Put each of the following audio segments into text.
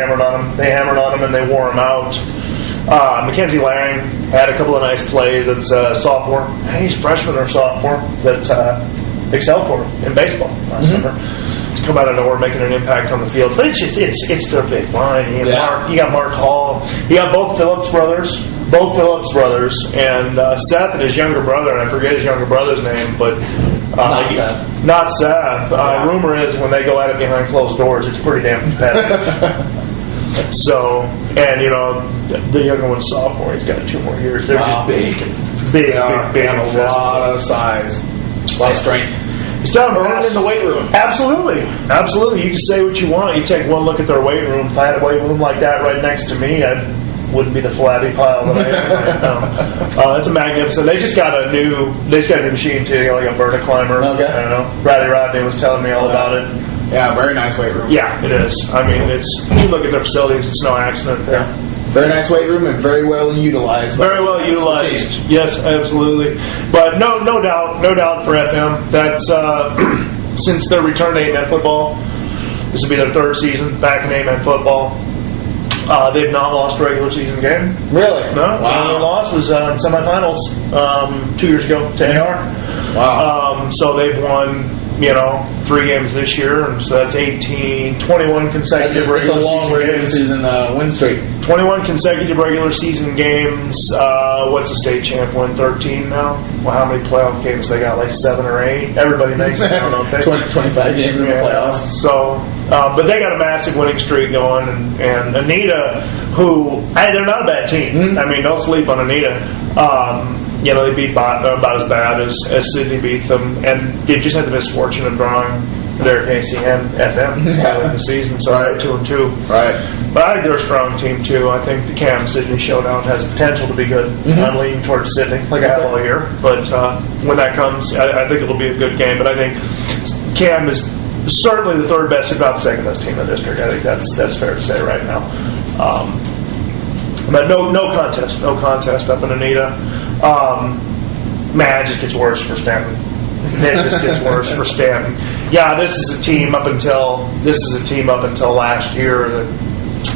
hammered on them. They hammered on them and they wore them out. Mackenzie Lang had a couple of nice plays as a sophomore. I think he's freshman or sophomore that excelled for him in baseball last summer. Come out of nowhere, making an impact on the field. But it's just it's their big line. You got Mark Hall. You got both Phillips brothers, and Seth and his younger brother. And I forget his younger brother's name, but not Seth. Rumor is when they go at it behind closed doors, it's pretty damn competitive. So, and the younger one's sophomore. He's got 2 more years. They're just big. A lot of size, a lot of strength. It's down in the weight room. Absolutely. You can say what you want. You take one look at their weight room, padded weight room like that right next to me, I wouldn't be the flabby pile that I am right now. It's a magnificent. They just got a new machine too, like a Verta climber. Okay. I don't know. Rodney was telling me all about it. Yeah, very nice weight room. Yeah, it is. I mean, you look at their facilities, it's no accident there. Yeah. Very nice weight room and very well utilized. Very well utilized. Yes, absolutely. But no doubt for FM. That's since their return to 8-man football. This will be their 3rd season back in 8-man football. They've not lost a regular season game. Really? No. Wow. The only loss was in semifinals 2 years ago to AR. Wow. So they've won 3 games this year, and so that's 21 consecutive regular season win streak. 21 consecutive regular season games. What's the state champ win? 13 now? Well, how many playoff games they got? Like 7 or 8? Everybody makes it. I don't know. 25 games in the playoffs. So, but they got a massive winning streak going, and Anita, who, they're not a bad team. Mm-hmm. I mean, don't sleep on Anita. They beat about as bad as Sydney beat them, and they just had the misfortune of drawing their KC and FM in the season, so they're 2-2. Right. But I think they're a strong team too. I think the Cam Sydney showdown has potential to be good. Mm-hmm. I'm leaning towards Sydney, like I have all year. But when that comes, I think it'll be a good game. But I think Cam is certainly the 3rd best, if not the 2nd best team in the district. I think that's fair to say right now. But no contest up in Anita. It just gets worse for Stanton. It just gets worse for Stanton. Yeah, this is a team up until last year that,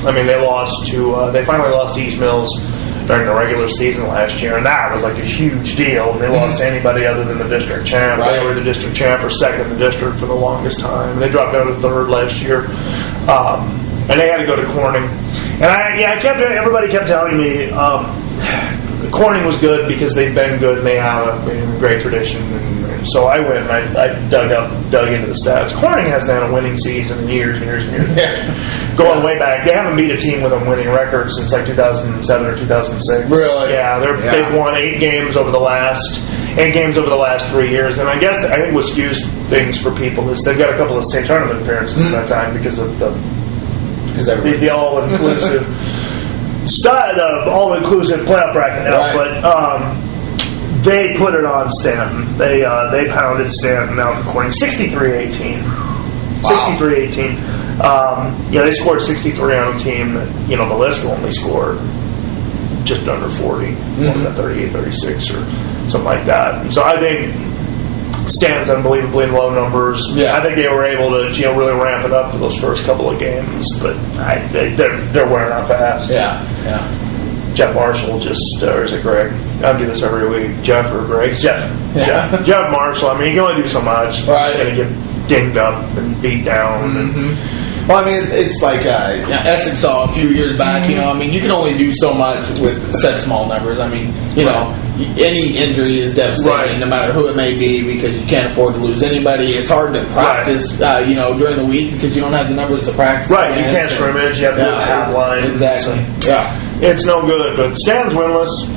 they finally lost to East Mills during the regular season last year, and that was like a huge deal. They lost to anybody other than the district champ. Right. They were the district champ or 2nd in the district for the longest time. They dropped down to 3rd last year. And they had to go to Corning. And everybody kept telling me Corning was good because they've been good and they have a great tradition. And so I went and I dug into the stats. Corning hasn't had a winning season in years and years and years. Yeah. Going way back. They haven't beat a team with a winning record since like 2007 or 2006. Really? Yeah, they've won 8 games over the last 3 years. And I think what skews things for people is they've got a couple of state tournament appearances in that time because of the all-inclusive all-inclusive playoff bracket now. Right. But they put it on Stanton. They pounded Stanton out in Corning 63-18. Wow. 63-18. They scored 63 on a team that Melisco only scored just under 40, 38, 36 or something like that. And so I think Stanton's unbelievably low numbers. Yeah. I think they were able to really ramp it up for those first couple of games, but they're wearing out fast. Yeah. Jeff Marshall or is it Greg? I do this every week. Jeff or Greg? It's Jeff. Yeah. Jeff Marshall. I mean, you can only do so much. Right. He's going to get dinged up and beat down. Mm-hmm. Well, I mean, it's like Essex saw a few years back. You can only do so much with such small numbers. I mean, any injury is devastating, right, no matter who it may be, because you can't afford to lose anybody. It's hard to practice, during the week because you don't have the numbers to practice. Right, you can't scrimmage. You have to do the half line. Exactly. Yeah, it's no good. But Stan's winless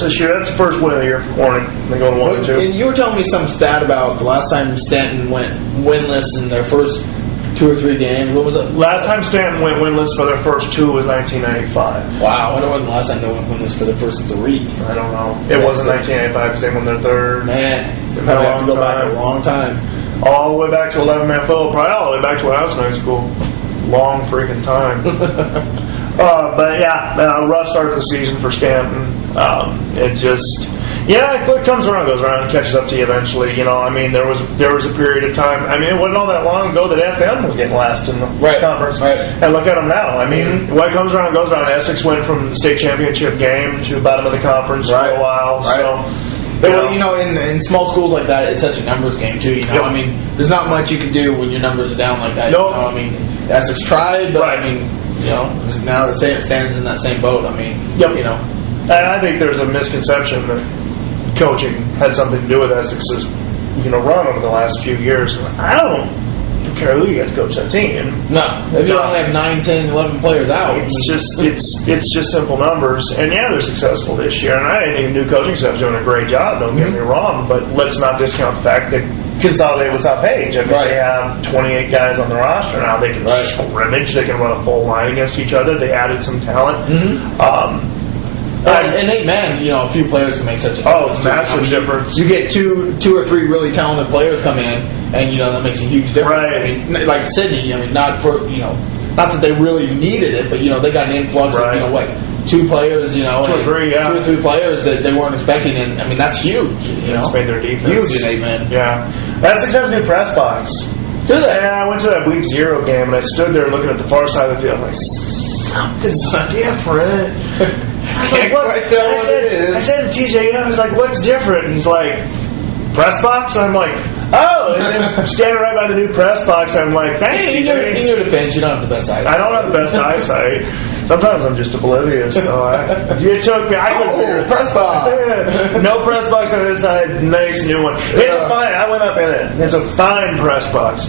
this year. That's the first win of the year for Corning. They go 1-2. And you were telling me some stat about the last time Stanton went winless in their first 2 or 3 games. What was it? Last time Stanton went winless for their first 2 was 1995. Wow, I wonder when the last time they went winless for the first 3. I don't know. It wasn't 1995 because they won their 3rd. Man, they probably have to go back a long time. All the way back to 11-man football. Probably all the way back to when I was in high school. Long freaking time. But yeah, rough start to the season for Stanton. Yeah, what comes around goes around and catches up to you eventually. I mean, there was a period of time. I mean, it wasn't all that long ago that FM was getting last in the conference. Right. And look at them now. I mean, what comes around goes around. Essex went from the state championship game to bottom of the conference for a while. Right. So. Well, in small schools like that, it's such a numbers game too. Yep. I mean, there's not much you can do when your numbers are down like that. Nope. I mean, Essex tried, but Right. I mean, now the same stands in that same boat. I mean, Yep. And I think there's a misconception that coaching had something to do with Essex's, run over the last few years. I don't care who you got to coach that team. No, if you only have 9, 10, 11 players out, It's just simple numbers. And yeah, they're successful this year. And I think the new coaching staff is doing a great job. Don't get me wrong, but let's not discount the fact that consolidate with South Page. I think they have 28 guys on the roster now. They can scrimmage. They can run a full line against each other. They added some talent. And 8 man, a few players can make such a difference. Massive difference. You get two or three really talented players come in, and that makes a huge difference. Right. I mean, like Sydney. I mean, not that they really needed it, but they got an influx of 2 players, 2 or 3, 2 or 3 players that they weren't expecting, and I mean that's huge. It's made their defense huge in 8 man. Yeah, Essex has a new press box. Do they? Yeah, I went to that week 0 game and I stood there looking at the far side of the field like something's different. I was like, what? I said to TJ, I was like, what's different? And he's like, press box? And I'm like, oh. And then standing right by the new press box, I'm like, thanks, TJ. In your defense, you don't have the best eyesight. I don't have the best eyesight. Sometimes I'm just oblivious. So it took me. I couldn't press box. No press box on this side. Nice new one. It's a fine. I went up in it. It's a fine press box.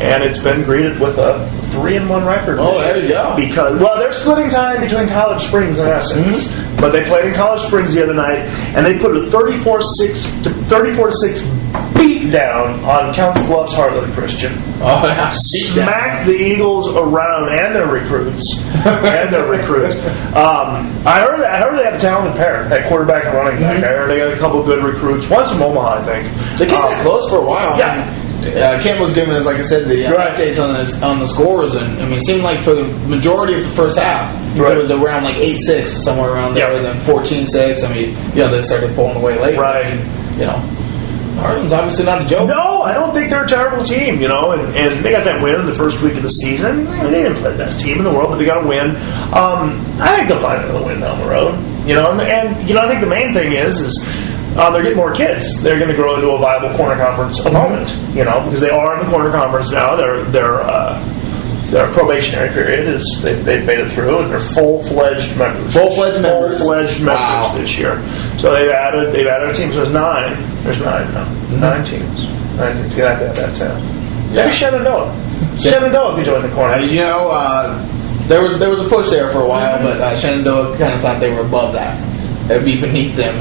And it's been greeted with a 3-1 record. Oh, there you go. Because they're splitting time between College Springs and Essex, but they played in College Springs the other night, and they put a 34-6 beat down on Council Bluffs Heartland Christian. Oh, yeah. Smacked the Eagles around and their recruits. I heard they have a talented pair at quarterback and running back. I heard they got a couple good recruits. One's from Omaha, I think. They came close for a while. Yeah. Kent was giving us, like I said, the updates on the scores, and I mean, it seemed like for the majority of the first half, it was around like 8-6, somewhere around there, and then 14-6. I mean, they started pulling away late. Right. I mean, Harlan's obviously not a joke. No, I don't think they're a terrible team, and they got that win in the first week of the season. They didn't play the best team in the world, but they got a win. I think they'll find another win down the road. And I think the main thing is they're getting more kids. They're going to grow into a viable corner conference opponent, because they are in the corner conference now. Their probationary period is they've made it through, and they're full-fledged members. Full-fledged members this year. So they've added a team. So there's 9. There's 9 now. 9 teams. 9 teams. You have to have that 10. Maybe Shenandoah. Shenandoah could join the corner. There was a push there for a while, but Shenandoah kind of thought they were above that. It would be beneath them,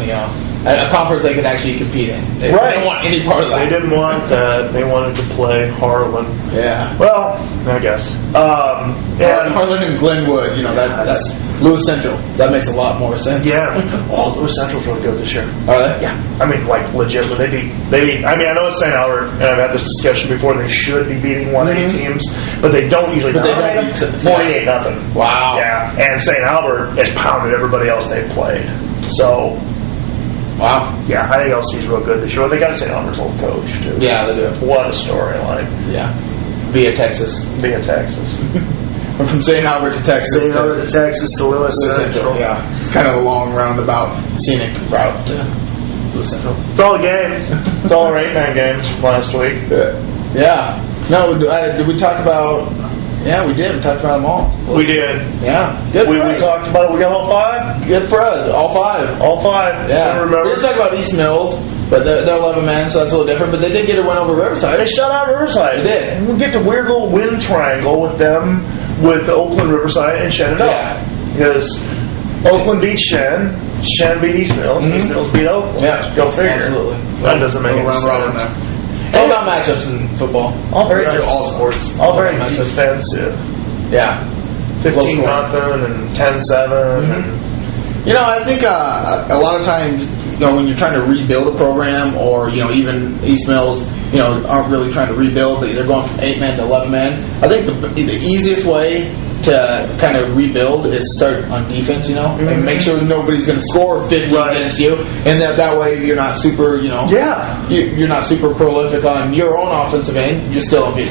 a conference they could actually compete in. They didn't want any part of that. They didn't want that. They wanted to play Harlan. Yeah. Well, I guess. Harlan and Glenwood, that's Lewis Central. That makes a lot more sense. Yeah. Lewis Central's really good this year. Are they? Yeah. I mean, legit. They beat. I mean, I know it's St. Albert, and I've had this discussion before. They should be beating 1A teams, but they don't usually. But they don't beat 48-0. Wow. Yeah. And St. Albert has pounded everybody else they've played. So. Wow. Yeah, I think LC's real good this year. Well, they got St. Albert's old coach, too. Yeah, they do. What a storyline. Yeah. Via Texas. We're from St. Albert to Texas. St. Albert to Texas to Lewis Central. Yeah. It's kind of a long roundabout scenic route to Lewis Central. It's all games. It's all 8-man games from last week. Yeah. No, did we talk about... Yeah, we did. We talked about them all. We did. Yeah. Good for us. We talked about it. We got all 5? Good for us. All 5. All 5. Yeah. Remember. We didn't talk about East Mills, but they're 11 men, so that's a little different. But they did get a win over Riverside. They shut out Riverside. They did. And we get the weird little win triangle with them, with Oakland, Riverside, and Shenandoah. Yeah. Because Oakland beat Shen beat East Mills, East Mills beat Oakland. Yeah. Go figure. Absolutely. That doesn't make any sense. It's all about matchups in football. All sports. All very defensive. Yeah. 15-0 and 10-7. And I think a lot of times, when you're trying to rebuild a program, or even East Mills, aren't really trying to rebuild. They're going from 8-man to 11-man. I think the easiest way to kind of rebuild is start on defense, and make sure nobody's going to score 50 against you, and that way you're not super, you're not super prolific on your own offensive end. You still get,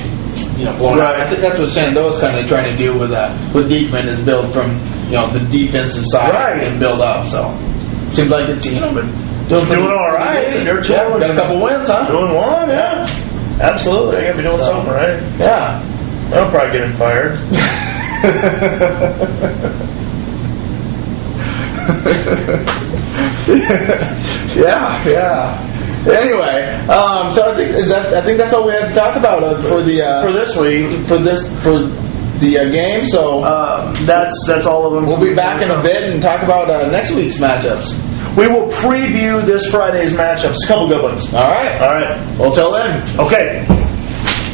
blown out. I think that's what Shenandoah's kind of trying to do with Diekman is build from, the defensive side and build up. So seems like it's been doing all right. They're got a couple wins, huh? Doing one, yeah. Absolutely, they got to be doing something right. Yeah, they'll probably get him fired. yeah. Anyway, so I think that's all we have to talk about for this week for the game. So that's all of them. We'll be back in a bit and talk about next week's matchups. We will preview this Friday's matchups. A couple good ones. All right. All right. Well, till then. Okay.